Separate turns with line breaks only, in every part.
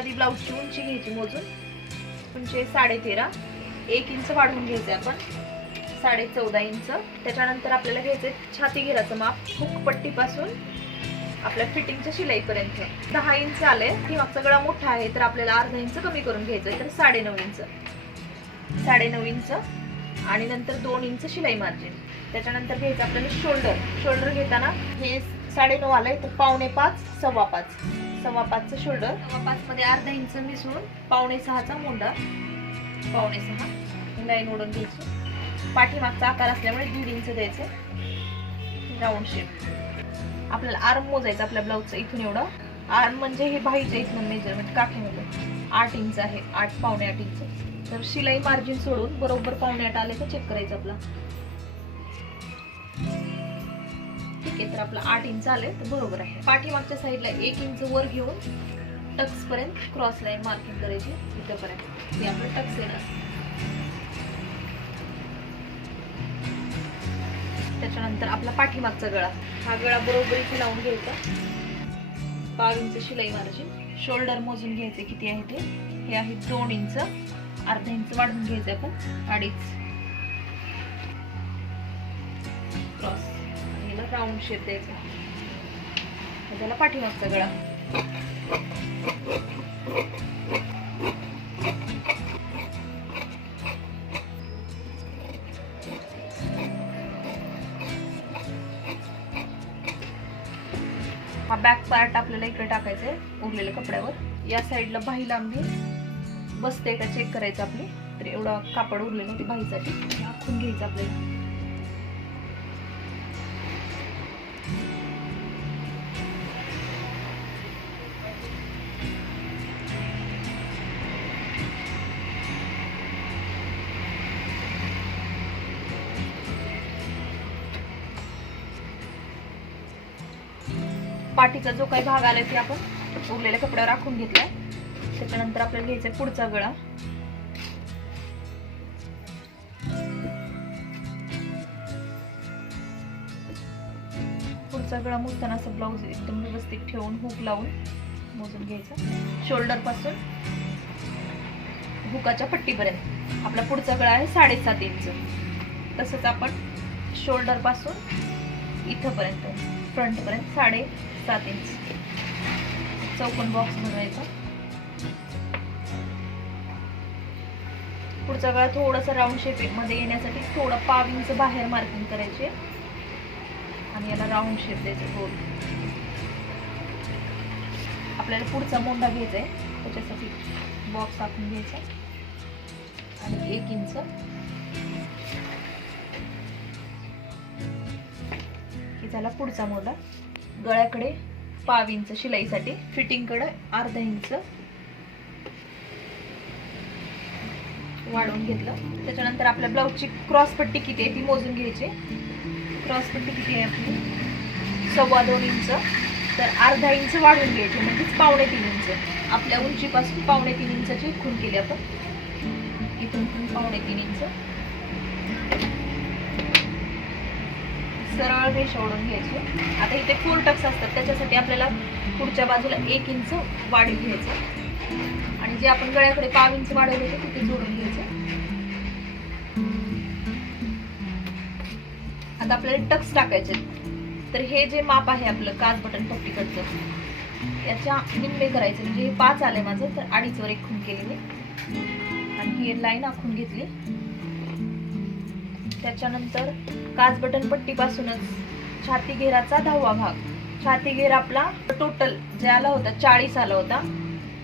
आधी ब्लाऊजची उंची घ्यायची मोजून. उंची साडे तेरा एक इंच वाढवून घ्यायचं आपण. साडे चौदा इंच. त्याच्यानंतर आपल्याला घ्यायचं छाती घेराचं माप. हुकपट्टीपासून आपल्या फिटिंगच्या शिलाईपर्यंत. दहा इंच आले की मागचा गळा मोठा आहे तर आपल्याला अर्धा इंच कमी करून घ्यायचं तर साडे नऊ इंच. साडे नऊ इंच. आणि नंतर दोन इंच शिलाई मार्जिन. त्याच्यानंतर घ्यायचं आपल्याला शोल्डर. शोल्डर घेताना हे साडे नऊ आलंय तर पावणे पाच सव्वा पाच. सव्वा पाचचं शोल्डर सव्वा पाच मध्ये अर्धा इंच मिसळून पावणे सहाचा मोंडा पावणे सहा. लाईन ओढून घ्यायची. पाठीमागचा आकार असल्यामुळे दीड इंच द्यायचं. राऊंड शेप आपल्याला आर्म मोजायचं आपल्या ब्लाऊजचं इथून एवढं. आर्म म्हणजे हे बाहीच्या इथून मेजरमेंट काठीमध्ये. आठ इंच आहे. आठ पावणे आठ इंच. तर शिलाई मार्जिन सोडून बरोबर पावणे आठ आले तर चेक करायचं आपला. आहे तर आपलं आठ इंच आलंय तर बरोबर आहे. पाठीमागच्या साईडला एक इंच वर घेऊन टक्स पर्यंत क्रॉस लाईन मार्किंग करायची इथपर्यंत. हे आपलं टक्स येणार त्याच्यानंतर आपला पाठीमागचा गळा. हा गळा बरोबर इथे लावून घ्यायचा. पाव इंच शिलाई मारायची. शोल्डर मोजून घ्यायचे किती आहे ते? हे आहे दोन इंच अर्धा इंच वाढवून घ्यायचं आपण. अडीच. राऊंड शेप द्यायचा त्याला पाठीमागचा गळा. हा बॅक पार्ट आपल्याला इकडे टाकायचा आहे उरलेल्या कपड्यावर. या साईडला बाही लांबी बसते का चेक करायचं आपली. तर एवढं कापड उरलेलं ते बाहीसाठी. आखून घ्यायचं आपल्याला. पाठीचा जो काही भाग आलाय ते आपण उरलेल्या कपड्यावर राखून घेतलाय. त्याच्यानंतर आपल्याला घ्यायचा पुढचा गळा. पुढचा गळा मोजताना असं ब्लाऊज एकदम व्यवस्थित ठेवून हुक लावून मोजून घ्यायचा. शोल्डरपासून हुकाच्या पट्टीपर्यंत. आपला पुढचा गळा आहे साडेसात इंच तसंच आपण शोल्डरपासून इथंपर्यंत फ्रंटपर्यंत साडे सात इंच. चौकोन बॉक्स बनवायचा. पुढचा गळा थोडासा राऊंड शेपमध्ये येण्यासाठी थोडं पाव इंच बाहेर मार्किंग करायचे. आणि याला राऊंड शेप द्यायचं गोल आपल्याला पुढचा मोंडा घ्यायचा आहे. त्याच्यासाठी बॉक्स आपण घ्यायचा. आणि एक इंच झाला पुढचा मोंढा गळ्याकडे पाव इंच शिलाईसाठी फिटिंगकडे अर्धा इंच वाढवून घेतलं. त्याच्यानंतर आपल्या ब्लाऊजची क्रॉस पट्टी किती आहे ती मोजून घ्यायची. क्रॉस पट्टी किती आहे आपली? सव्वा दोन इंच. तर अर्धा इंच वाढवून घ्यायची म्हणजेच पावणे तीन इंच. आपल्या उंचीपासून पावणे तीन इंचाची खून केली आपण. इथून पण पावणे तीन इंच. सरळ रेष ओढून घ्यायची. आता इथे फुल टक्स असतात त्याच्यासाठी आपल्याला पुढच्या बाजूला एक इंच वाढीव घ्यायचं. आणि जे आपण गळ्याकडे पाव इंच वाढवले होते तिथे जोडून घ्यायचं. आता आपल्याला टक्स टाकायचे तर हे जे माप आहे आपलं काच बटन पट्टीकडचं याच्या निम्मे करायचे. म्हणजे हे पाच आले माझं तर अडीच वर एक खून केली आणि ही लाईन आखून घेतली. त्याच्यानंतर काच बटन पट्टीपासूनच छाती घेराचा दहावा भाग. छाती घेर आपला टोटल जे आला होता चाळीस आला होता.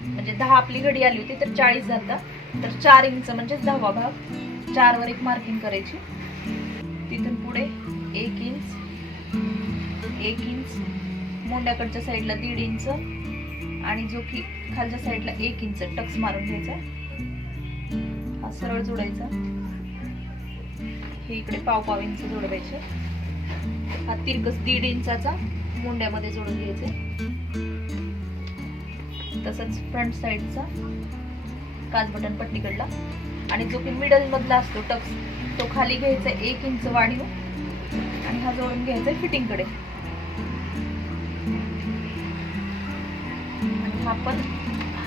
म्हणजे दहा आपली घडी आली होती तर चाळीस जाता तर चार इंच म्हणजे दहावा भाग. चारवर एक मार्किंग करायची. तिथून पुढे एक इंच एक इंच. मोंड्याकडच्या साईडला दीड इंच. आणि जो की खालच्या साईडला एक इंच. टक्स मारून घ्यायचा. हा सरळ जोडायचा. हे इकडे पाव पाव इंच जोडवायचे हा तिरकस दीड इंचाचा मुंड्यामध्ये जोडून घ्यायचे. तसंच फ्रंट साईडचा काच बटन पट्टीकडला. आणि जो की मिडल मधला असतो टक्स तो खाली घ्यायचा एक इंच वाढीव आणि हा जोडून घ्यायचा फिटिंगकडे आणि हा पण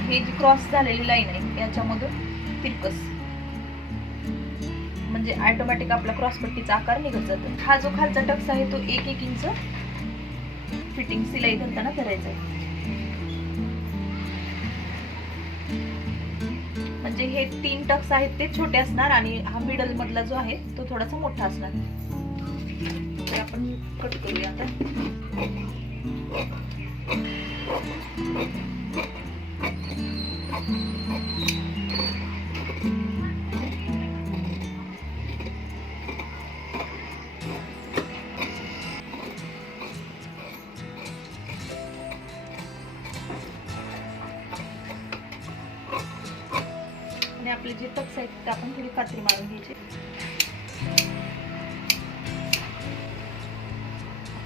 हे जी क्रॉस झालेली लाईन आहे याच्यामधून तिरकस. म्हणजे ऑटोमॅटिक आपला क्रॉसपट्टीचा आकार निघत जातो. हा जो खालचा टक्स आहे तो एक एक इंच फिटिंग सिलाई घालताना करायचा आहे. म्हणजे हे तीन टक्स आहेत ते छोटे असणार आणि हा मिडल मधला जो आहे तो थोडासा मोठा असणार. ते आपण कट करूया आता.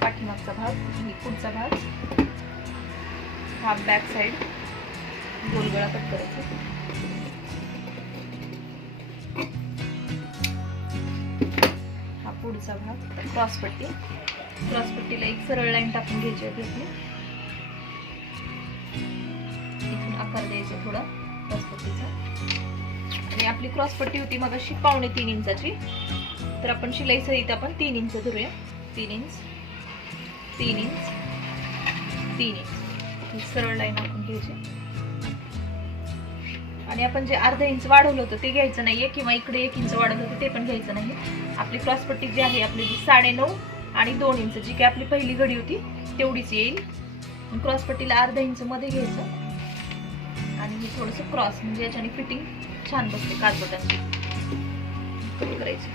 पाठीमागचा भाग आणि पुढचा भाग. हा बॅक साईड गोलगळा कट करायचा. हा पुढचा भाग क्रॉसपट्टी क्रॉसपट्टीला एक सरळ लाईन टाकून घ्यायची आहे इथून आकार द्यायचा थोडा क्रॉसपट्टीचा आणि आपली क्रॉसपट्टी होती मग अशी पावणे तीन इंचाची. तर आपण शिलाई सहित आपण तीन इंच धरूया. तीन इंच. तीन इंच तीन इंच सरळ लाईन आपण घ्यायची. आणि आपण जे अर्धा इंच वाढवलं होतं ते घ्यायचं नाहीये किंवा इकडे एक इंच वाढवलं होतं ते पण घ्यायचं नाही आपली क्रॉसपट्टी जी आहे आपली जी साडे नऊ आणि दोन इंच जी काही आपली पहिली घडी होती तेवढीच येईल. क्रॉसपट्टीला अर्धा इंच मध्ये घ्यायचं. आणि हे थोडंसं क्रॉस म्हणजे याच्याने फिटिंग छान बसते काजबटांची करायचं.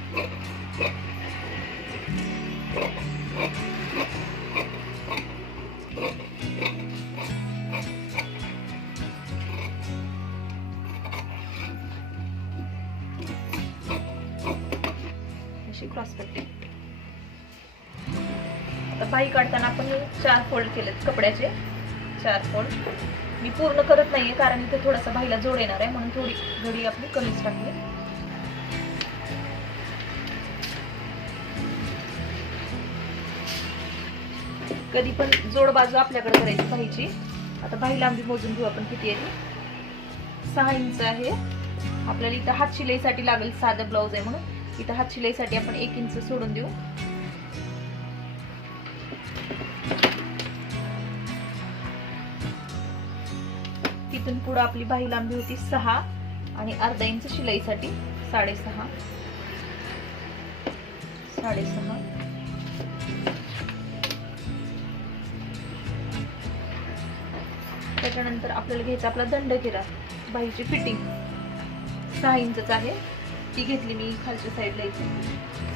अशी क्रॉस पट्टी. आता बाई काढताना आपण चार फोल्ड केलेत कपड्याचे. चार फोल्ड मी पूर्ण करत नाहीये कारण इथे थोडासा बाईला जोड येणार आहे म्हणून थोडी घडी आपली कमीच टाकली. कधी पण जोड बाजू आपल्याकडे करायची पाहिजे आता बाही लांबी मोजून घेऊ आपण किती आहे सहा इंच आहे. आपल्याला इथं हात शिलाईसाठी लागेल साधं ब्लाऊज आहे म्हणून. इथं हात शिलाईसाठी आपण एक इंच सोडून देऊ. तिथून पुढं आपली बाही लांबी होती सहा आणि अर्धा इंच शिलाईसाठी साडेसहा. साडेसहा. त्याच्यानंतर आपल्याला घ्यायचा आपला दंड केला. बाईची फिटिंग सहा इंचच आहे. ती घेतली मी खालच्या साईडला इथे.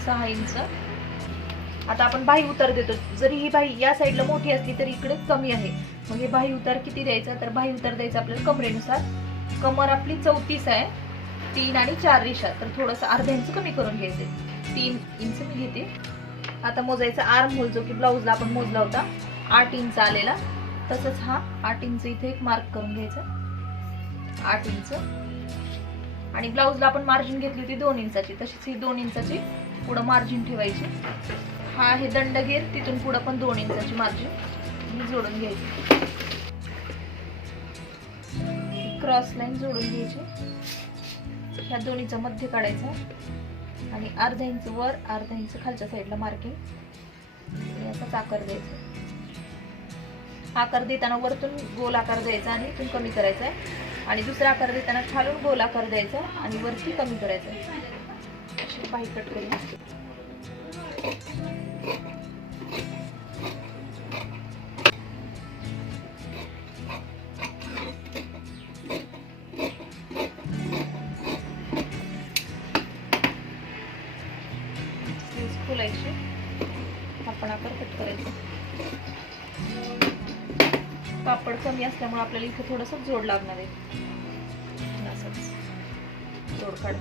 सहा इंच. आता आपण बाही उतार देतो. जरी ही बाही या साईडला मोठी असली तरी इकडे कमी आहे. मग हे बाही उतार किती द्यायचा? तर बाही उतार द्यायचा आपल्याला कमरेनुसार. कमर आपली चौतीस आहे. तीन आणि चार रेषा. तर थोडंसं अर्धा इंच कमी करून घ्यायचे. तीन इंच मी घेते. आता मोजायचा आर्म होल जो की ब्लाऊजला आपण मोजला होता. आठ इंच आलेला. तसंच हा आठ इंच इथे एक मार्क करून घ्यायचा. आठ इंच. आणि ब्लाऊजला आपण मार्जिन घेतली होती दोन इंचाची. तशीच ही दोन इंचाची पुढं मार्जिन ठेवायची. हा आहे दंडगीर तिथून पुढं पण दोन इंचाची मार्जिन ही जोडून घ्यायची. क्रॉस लाईन जोडून घ्यायची. ह्या दोन्हीचा मध्य काढायचा. आणि अर्धा इंच वर अर्धा इंच खालच्या साईडला मार्किंग आणि असाच आकार द्यायचा. आकार देताना वरतून गोल आकार द्यायचा आणि इथून कमी करायचा आहे. आणि दुसरा आकार देताना खालून गोल आकार द्यायचा आणि वरती कमी करायचा आहे. अशी पाही कट करून. कमी असल्यामुळे आपल्याला इथे थोडंसं जोड लागणार आहे. असंच. जोड काढ.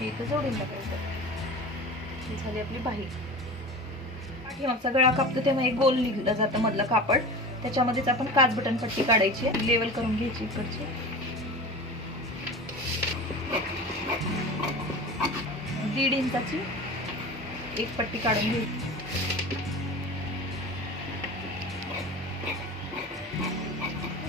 इथं जोडून टाकायचं झाली आपली बाही. पाठीमागचा गळा कापतो तेव्हा एक गोल निघलं जातं मधलं कापड. त्याच्यामध्येच आपण काच बटन पट्टी काढायची लेवल करून घ्यायची इकडची. दीड इंचाची एक पट्टी काढून घेऊ.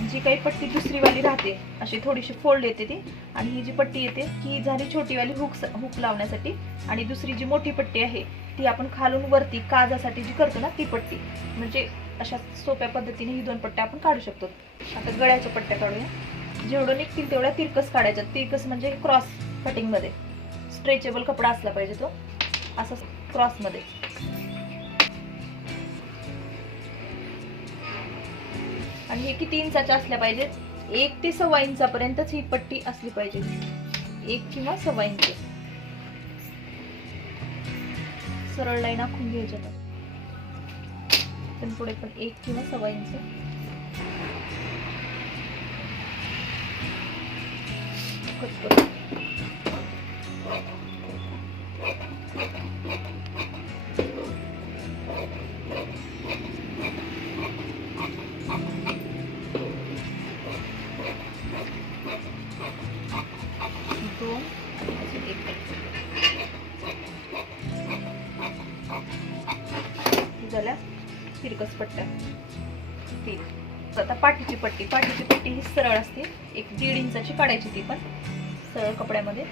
जी काही पट्टी दुसरीवाली राहते अशी थोडीशी फोल्ड येते ती. आणि ही जी पट्टी येते ही झाली छोटीवाली हुक हुक लावण्यासाठी. आणि दुसरी जी मोठी पट्टी आहे ती आपण खालून वरती काजासाठी जी करतो ना ती पट्टी. म्हणजे अशा सोप्या पद्धतीने ही दोन पट्ट्या आपण काढू शकतो. आता गळ्याच्या पट्ट्या काढूया. जेवढं निघतील तेवढ्या तिरकस काढायच्या. तिरकस म्हणजे क्रॉस कटिंगमध्ये स्ट्रेचेबल कपडा असला पाहिजे तो. असा क्रॉसमध्ये आणि हे किती इंचाच्या असल्या पाहिजेत एक ते सव्वा इंचापर्यंतच ही पट्टी असली पाहिजे. एक किंवा सव्वा इंच. सरळ लाईन आखून घ्यायच्या तर पण पुढे पण एक किंवा सव्वा इंच. कट करू. दोन झाल्या तिरकस पट्ट्या तीन आता पाठीची पट्टी. पाठीची पट्टी ही सरळ असते. एक दीड इंचाची काढायची ती पण. सरळ कपड्यामध्ये.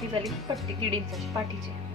ही झाली पट्टी दीड पाठीची.